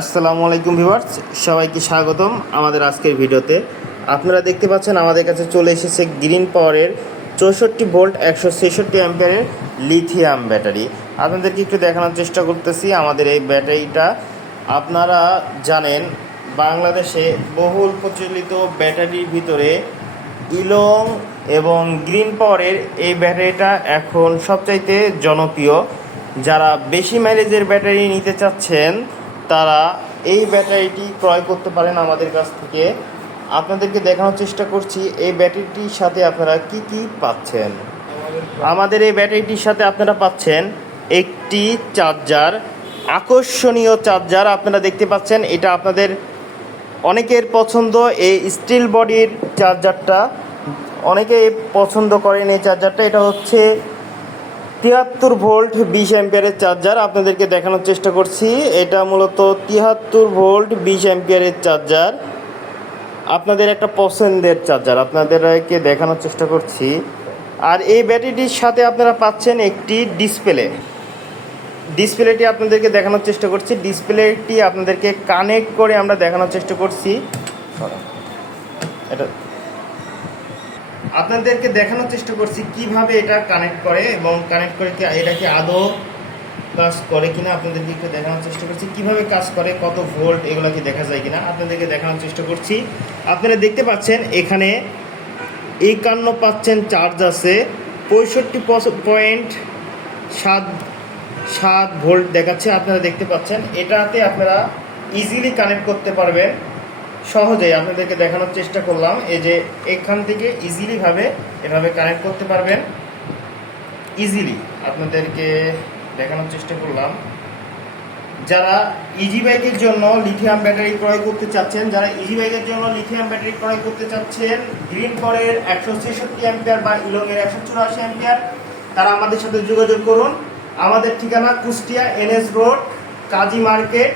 আসসালামু আলাইকুম ভিউয়ার্স, সবাইকে স্বাগতম আমাদের আজকের ভিডিওতে। আপনারা দেখতে পাচ্ছেন আমাদের কাছে চলে এসেছে গ্রিন পাওয়ারের 64 ভোল্ট 166 অ্যাম্পিয়ারের লিথিয়াম ব্যাটারি। আপনাদেরকে একটু দেখানোর চেষ্টা করতেছি আমাদের এই ব্যাটারিটা। আপনারা জানেন বাংলাদেশে বহুল প্রচলিত ব্যাটারির ভিতরে ইলং এবং গ্রিন পাওয়ারের এই ব্যাটারিটা এখন সবচাইতে জনপ্রিয়। যারা বেশি মাইলেজের ব্যাটারি নিতে চাচ্ছেন তারা এই ব্যাটারিটি ক্রয় করতে পারেন আমাদের কাছ থেকে। আপনাদেরকে দেখানোর চেষ্টা করছি এই ব্যাটারিটির সাথে আপনারা কি কি পাচ্ছেন। আমাদের এই ব্যাটারিটির সাথে আপনারা পাচ্ছেন একটি চার্জার, আকর্ষণীয় চার্জার। আপনারা দেখতে পাচ্ছেন এটা আপনাদের অনেকের পছন্দ, এই স্টিল বডির চার্জারটা অনেকে পছন্দ করেন। এই চার্জারটা এটা হচ্ছে 73 ভোল্ট 20 অ্যাম্পিয়ারের চার্জার। আপনাদেরকে দেখানোর চেষ্টা করছি এটা মূলত 73 ভোল্ট 20 অ্যাম্পিয়ারের চার্জার, আপনাদের একটা পছন্দের চার্জার আপনাদেরকে দেখানোর চেষ্টা করছি। আর এই ব্যাটারিটির সাথে আপনারা পাচ্ছেন একটি ডিসপ্লেটি আপনাদেরকে দেখানোর চেষ্টা করছি। ডিসপ্লেটি আপনাদেরকে কানেক্ট করে আমরা দেখানোর চেষ্টা করছি। এটা আপনাদেরকে দেখানোর চেষ্টা করছি কিভাবে এটা কানেক্ট করে এবং কানেক্ট করে কি এটা কি আদৌ কাজ করে কিনা আপনাদেরকে একটু দেখানোর চেষ্টা করছি। কিভাবে কাজ করে, কত ভোল্ট, এগুলো কি দেখা যায় কিনা আপনাদেরকে দেখানোর চেষ্টা করছি। আপনারা দেখতে পাচ্ছেন এখানে 51 পাচ্ছেন চার্জ আছে, 65.7 ভোল্ট দেখাচ্ছে। আপনারা দেখতে পাচ্ছেন এটাতে আপনারা ইজিলি কানেক্ট করতে পারবেন সহজেই। আপনাদেরকে দেখানোর চেষ্টা করলাম এই যে এখান থেকে এভাবে কানেক্ট করতে পারবেন ইজিলি। আপনাদেরকে দেখানোর চেষ্টা করলাম। যারা ইজি বাইকের জন্য লিথিয়াম ব্যাটারি ক্রয় করতে চাচ্ছেন, গ্রিন পাওয়ারের 166 অ্যাম্পিয়ার বা ইলংয়ের 184 অ্যাম্পিয়ার, তারা আমাদের সাথে যোগাযোগ করুন। আমাদের ঠিকানা কুষ্টিয়া NS রোড, কাজী মার্কেট,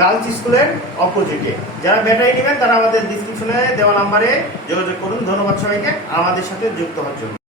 গার্লস স্কুলের অপোজিটে। যারা ব্যাটারি নেবেন তারা আমাদের ডিসক্রিপশনে দেওয়া নাম্বারে যোগাযোগ করুন। ধন্যবাদ সবাইকে আমাদের সাথে যুক্ত হওয়ার জন্য।